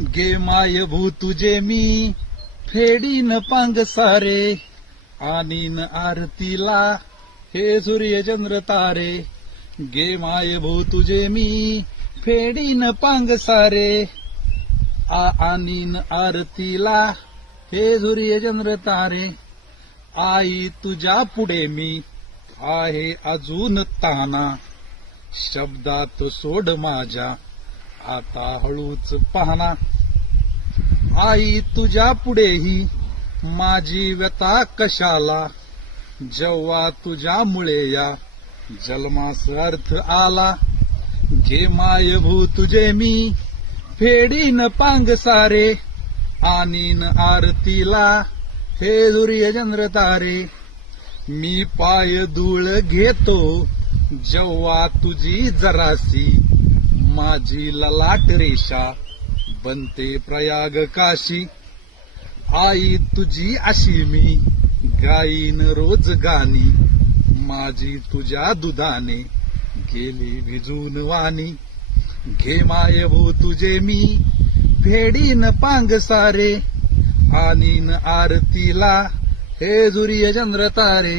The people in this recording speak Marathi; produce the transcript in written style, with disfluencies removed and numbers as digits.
गे माय भू तुझे मी फेडीन पांग सारे, आणीन आरतीला हे सूर्य चंद्र तारे. गे माय भू तुझे मी फेडीन पांग सारे, आणीन आरतीला हे सूर्य चंद्र तारे. आई तुझ्या पुढे मी आहे अजून ताना, शब्दात सोड माझ्या आता हळूच पाहना. आई तुझ्या पुढेही माझी व्यथा कशाला, जेव्हा तुझ्यामुळे या जन्मास अर्थ आला. घे माय भू तुझे मी फेडीन पांग सारे, आणीन आरतीला हे सूर्य चंद्र तारे. मी पाय धूळ घेतो जेव्हा तुझी जरासी, माझी ललाट रेषा बनते प्रयाग काशी. आई तुझी अशी मी गाईन रोज गाणी, माझी तुझ्या दुधाने गेली भिजून वाणी. घे माय भू तुझे मी फेडीन पांग सारे, आणीन आरतीला हे सूर्य चंद्र तारे.